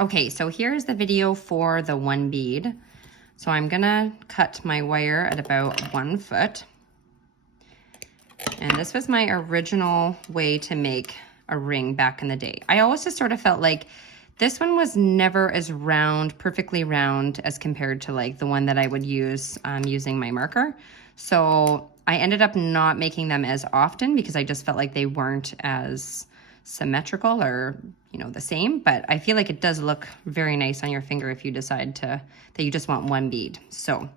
Okay, so here's the video for the one bead. So I'm gonna cut my wire at about 1 foot. And this was my original way to make a ring back in the day. I always just sort of felt like this one was never as round, perfectly round, as compared to like the one that I would use using my marker. So I ended up not making them as often because I just felt like they weren't as symmetrical or, you know, the same. But I feel like it does look very nice on your finger if you decide that you just want one bead. So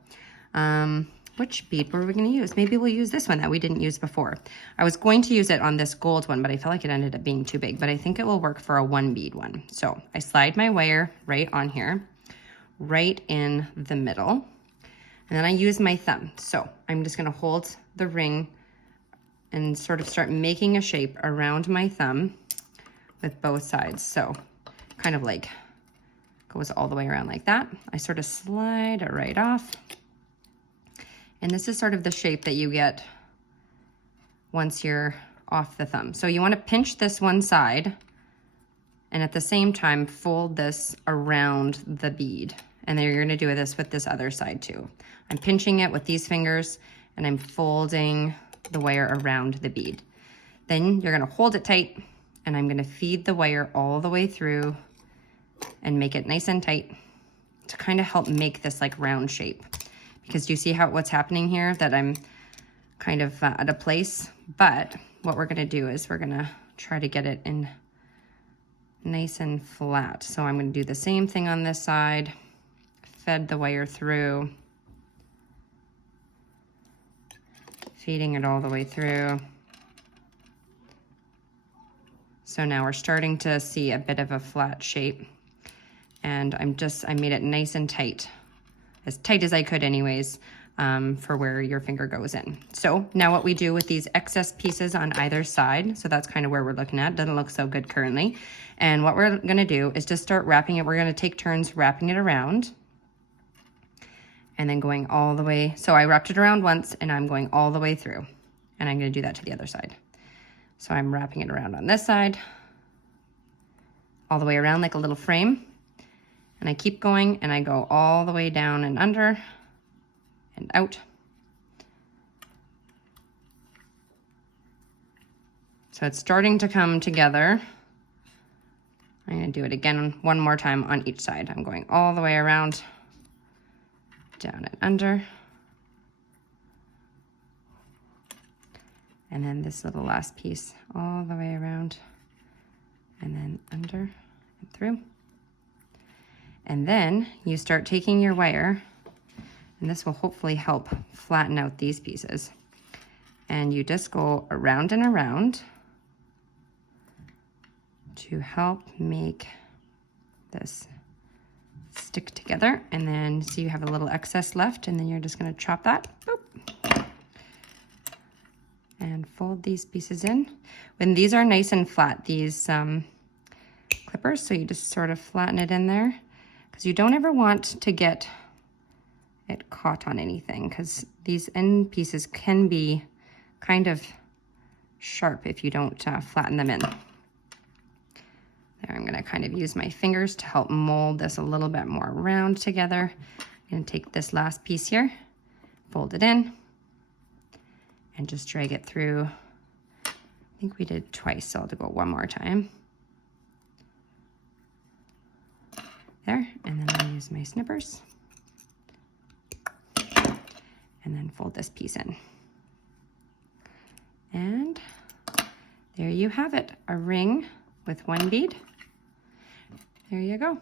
which bead were we going to use? Maybe we'll use this one that we didn't use before. I was going to use it on this gold one, but I felt like it ended up being too big, but I think it will work for a one bead one. So I slide my wire right on here, right in the middle, and then I use my thumb. So I'm just going to hold the ring and sort of start making a shape around my thumb with both sides. So kind of like goes all the way around like that. I sort of slide it right off. And this is sort of the shape that you get once you're off the thumb. So you want to pinch this one side and at the same time fold this around the bead. And then you're going to do this with this other side too. I'm pinching it with these fingers and I'm folding the wire around the bead. Then you're going to hold it tight and I'm going to feed the wire all the way through and make it nice and tight to kind of help make this like round shape. Because do you see what's happening here? That I'm kind of at a place. But what we're gonna do is we're gonna try to get it in nice and flat. So I'm gonna do the same thing on this side, fed the wire through, feeding it all the way through. So now we're starting to see a bit of a flat shape. And I made it nice and tight. As tight as I could anyways, for where your finger goes in. So now what we do with these excess pieces on either side, so that's kind of where we're looking at, doesn't look so good currently. And what we're gonna do is just start wrapping it. We're gonna take turns wrapping it around and then going all the way. So I wrapped it around once and I'm going all the way through. And I'm gonna do that to the other side. So I'm wrapping it around on this side, all the way around like a little frame. And I keep going and I go all the way down and under and out. So it's starting to come together. I'm gonna do it again one more time on each side. I'm going all the way around, down and under. And then this little last piece all the way around and then under and through. And then you start taking your wire, and this will hopefully help flatten out these pieces. And you just go around and around to help make this stick together. And then see you have a little excess left, and then you're just gonna chop that, boop, and fold these pieces in. When these are nice and flat, these clippers, so you just sort of flatten it in there. Because you don't ever want to get it caught on anything, because these end pieces can be kind of sharp if you don't flatten them in. There, I'm gonna kind of use my fingers to help mold this a little bit more round together. I'm gonna take this last piece here, fold it in, and just drag it through. I think we did twice, so I'll go one more time. There, and then I'll use my snippers and then fold this piece in. And there you have it, a ring with one bead. There you go.